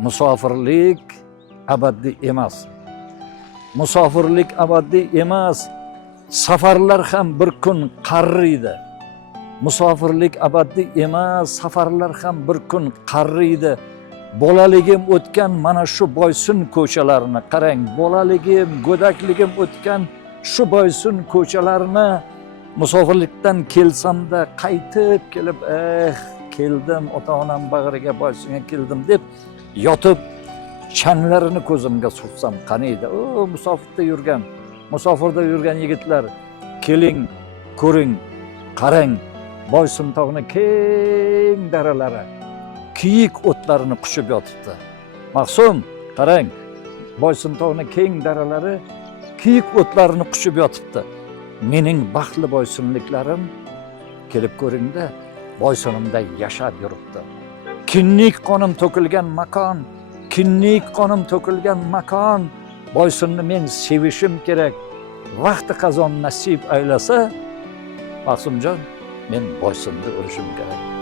musofirlik abadiy emas. Musofirlik abadiy emas. Safarlar ham bir kun qarriydi. Musofirlik abadiy emas, safarlar ham bir kun qarriydi. Bolaligim o'tgan mana shu Boysun ko'chalarini qarang. Bolaligim, go'dakligim o'tgan shu Boysun ko'chalarini musofirlikdan kelsam-da qaytib kelib, keldim, ota-onam bag'riga Boysunga keldim deb yotib chanlarini ko'zimga sursam qaniydi. O, musofirda yurgan yigitlar, keling, ko'ring, qarang, Boysun tog'ini keng daralari kiyik o'tlarini quchib yotibdi. Maqsum, qarang, Boysun tog'ini keng daralari kiyik o'tlarini quchib yotibdi. Mening baxtli boysunliklarim kelib ko'ringda, Boysunimda yashab yuribdi. Kinnik qonim to'kilgan makon, kinnik qonim to'kilgan makon. Boysunni men sevishim kerak. Vaqti qazon nasib aylasa, Maqsumjon, men Boysunda o'lishim kerak.